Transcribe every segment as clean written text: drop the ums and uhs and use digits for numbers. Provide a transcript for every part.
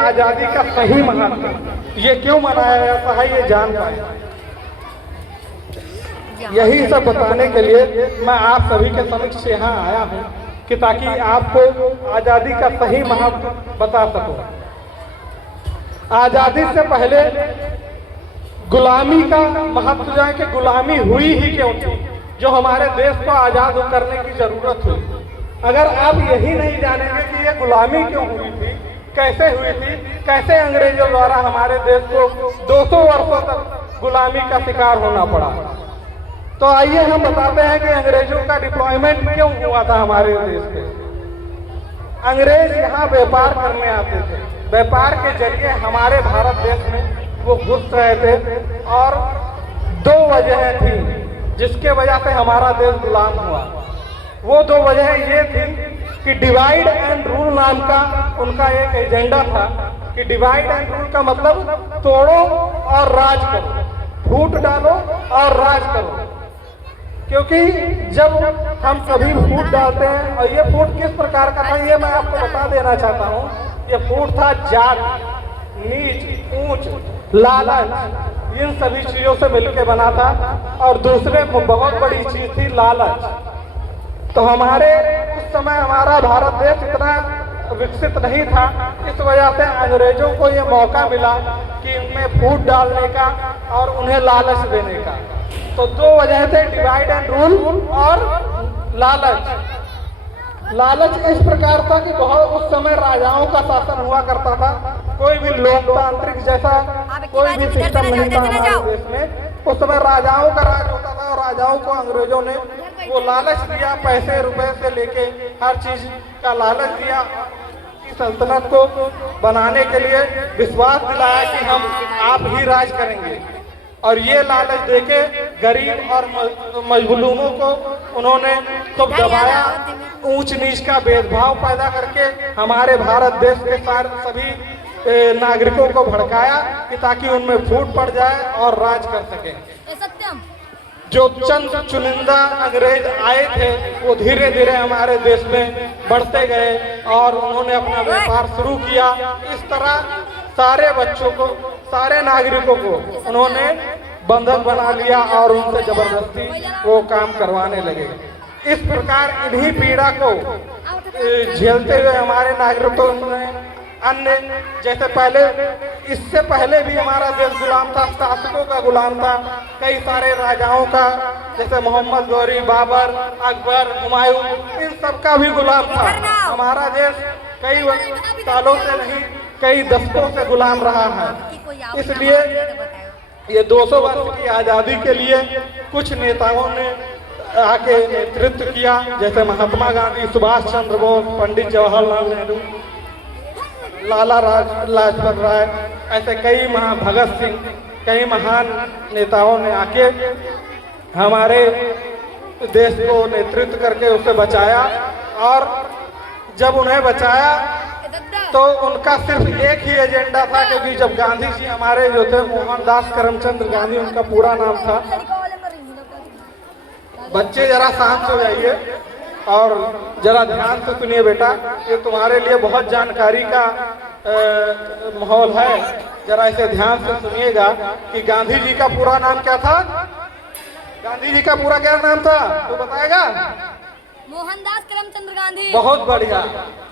आजादी का सही महत्व ये क्यों मनाया जाता है ये जान पाए। यही सब बताने के लिए मैं आप सभी के समक्ष यहाँ आया हूँ कि ताकि आपको आजादी का सही महत्व बता सकूं। आजादी से पहले गुलामी का महत्व जो है कि गुलामी हुई ही क्यों थी, जो हमारे देश को आजाद करने की जरूरत हुई। अगर आप यही नहीं जानेंगे कि ये गुलामी क्यों हुई थी, कैसे हुई थी, कैसे अंग्रेजों द्वारा हमारे देश को 200 वर्षों तक गुलामी का शिकार होना पड़ा, तो आइए हम बताते हैं कि अंग्रेजों का डिप्लॉयमेंट क्यों हुआ था हमारे देश में। अंग्रेज यहाँ व्यापार करने आते थे, व्यापार के जरिए हमारे भारत देश में वो घुस रहे थे और 2 वजह थी जिसके वजह से हमारा देश गुलाम हुआ। वो 2 वजह ये थी कि डिवाइड एंड रूल नाम का उनका एक एजेंडा था कि डिवाइड एंड रूल का मतलब तोड़ो और राज करो, फूट डालो और राज करो। क्योंकि जब हम सभी फूट डालते हैं, और ये फूट किस प्रकार का था ये मैं आपको बता देना चाहता हूँ। ये फूट था जात, नीच, ऊंच, लालच, इन सभी चीजों से मिलकर बना था। और दूसरे बहुत बड़ी चीज थी लालच। तो हमारे उस समय हमारा भारत देश इतना विकसित नहीं था, इस वजह से अंग्रेजों को ये मौका मिला कि उनमें फूट डालने का और उन्हें लालच देने का। तो 2 वजह थे, डिवाइड एंड रूल और लालच। लालच इस प्रकार था कि बहुत उस समय राजाओं का शासन हुआ करता था, कोई भी लोकतांत्रिक जैसा कोई भी सिस्टम नहीं था हमारे देश में। उस समय राजाओं का राज होता था और राजाओं को अंग्रेजों ने वो लालच दिया, पैसे रुपए से लेके हर चीज का लालच दिया। सल्तनत को बनाने के लिए विश्वास दिलाया कि हम आप ही राज करेंगे, और ये लालच देके गरीब और मजलूमों को उन्होंने खूब दबाया, ऊंच नीच का भेदभाव पैदा करके हमारे भारत देश के सभी नागरिकों को भड़काया कि ताकि उनमें फूट पड़ जाए और राज कर सके। जो चंद चुनिंदा अंग्रेज आए थे वो धीरे धीरे हमारे देश में बढ़ते गए और उन्होंने अपना व्यापार शुरू किया। इस तरह सारे बच्चों को, सारे नागरिकों को उन्होंने बंधक बना लिया और उनसे जबरदस्ती वो काम करवाने लगे। इस प्रकार इन्हीं पीड़ा को झेलते हुए हमारे नागरिकों ने अन्य जैसे पहले, इससे पहले भी हमारा देश गुलाम था, शासकों का गुलाम था, कई सारे राजाओं का, जैसे मोहम्मद गौरी, बाबर, अकबर, हुमायूं, इन सब का भी गुलाम था। हमारा देश कई सालों से नहीं, कई दशकों से गुलाम रहा है। इसलिए ये 200 वर्ष की आज़ादी के लिए कुछ नेताओं ने आके नेतृत्व किया, जैसे महात्मा गांधी, सुभाष चंद्र बोस, पंडित जवाहरलाल नेहरू, लाला लाजपत राय, ऐसे कई भगत सिंह, कई महान नेताओं ने आके हमारे देश को नेतृत्व करके उसे बचाया। और जब उन्हें बचाया तो उनका सिर्फ एक ही एजेंडा था, क्योंकि जब गांधी जी हमारे जो थे मोहनदास करमचंद गांधी उनका पूरा नाम था। बच्चे जरा शांत हो जाइए और जरा ध्यान से सुनिए बेटा, ये तुम्हारे लिए बहुत जानकारी का माहौल है। जरा इसे ध्यान से सुनिएगा कि गांधी जी का पूरा नाम क्या था। गांधी जी का पूरा क्या नाम था तो बताएगा? मोहनदास करमचंद गांधी। बहुत बढ़िया,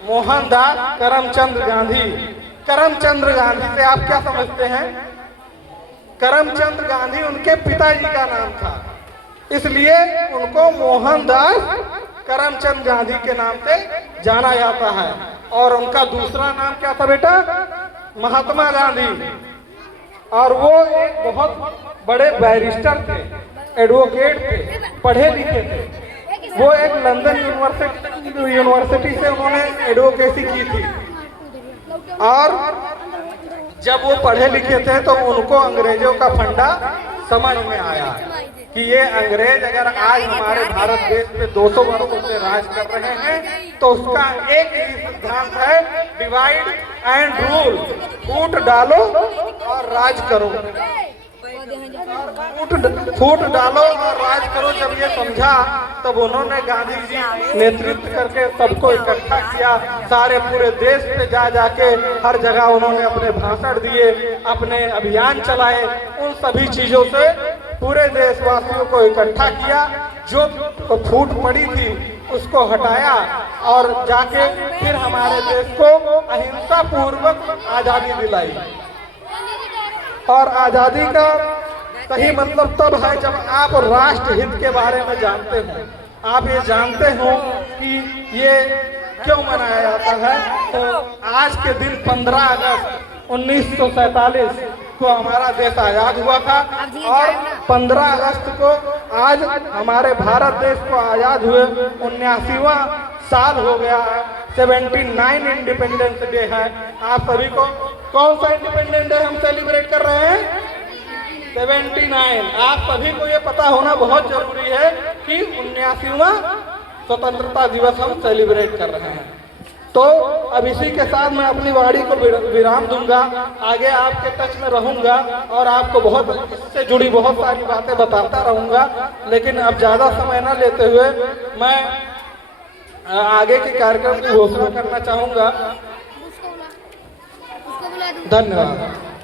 मोहनदास करमचंद गांधी। करमचंद गांधी से आप क्या समझते हैं? करमचंद गांधी उनके पिताजी का नाम था, इसलिए उनको मोहनदास करमचंद गांधी के नाम से जाना जाता है। और उनका दूसरा नाम क्या था बेटा? महात्मा गांधी। और वो एक बहुत बड़े बैरिस्टर थे, एडवोकेट थे, पढ़े लिखे थे। वो एक लंदन यूनिवर्सिटी से उन्होंने एडवोकेसी की थी। और जब वो पढ़े लिखे थे तो उनको अंग्रेजों का फंडा समझ में आया कि ये अंग्रेज अगर आज हमारे भारत देश पे 200 वर्षों से राज कर रहे हैं तो उसका एक ही सिद्धांत है, डिवाइड एंड रूल, फूट डालो और राज करो। दे हैं जो। फूट डालो और राज करो। जब ये समझा तब उन्होंने गांधी जी नेतृत्व करके सबको इकट्ठा किया। सारे पूरे देश पे जा जाके हर जगह उन्होंने अपने भाषण दिए, अपने अभियान चलाए। उन सभी चीजों से पूरे देशवासियों को इकट्ठा किया। जो फूट पड़ी थी उसको हटाया और जाके फिर हमारे देश को अहिंसा पूर्वक आजादी दिलाई। और आजादी का सही मतलब तब है जब आप राष्ट्र हित के बारे में जानते हो। आप ये जानते हो कि ये क्यों मनाया जाता है। तो आज के दिन 15 अगस्त 1947 को हमारा देश आजाद हुआ था और 15 अगस्त को आज हमारे भारत देश को आजाद हुए 79वां साल हो गया है। 79 इंडिपेंडेंस डे है। आप सभी को कौन सा इंडिपेंडेंस डे हम सेलिब्रेट कर रहे हैं? 79। आप सभी को ये पता होना बहुत जरूरी है कि 79वां स्वतंत्रता दिवस हम सेलिब्रेट कर रहे हैं। तो अब इसी के साथ मैं अपनी वाणी को विराम दूंगा। आगे आपके टच में रहूंगा और आपको बहुत इससे जुड़ी बहुत सारी बातें बताता रहूंगा। लेकिन अब ज्यादा समय न लेते हुए मैं आगे के कार्यक्रम की घोषणा करना चाहूंगा। धन्यवाद।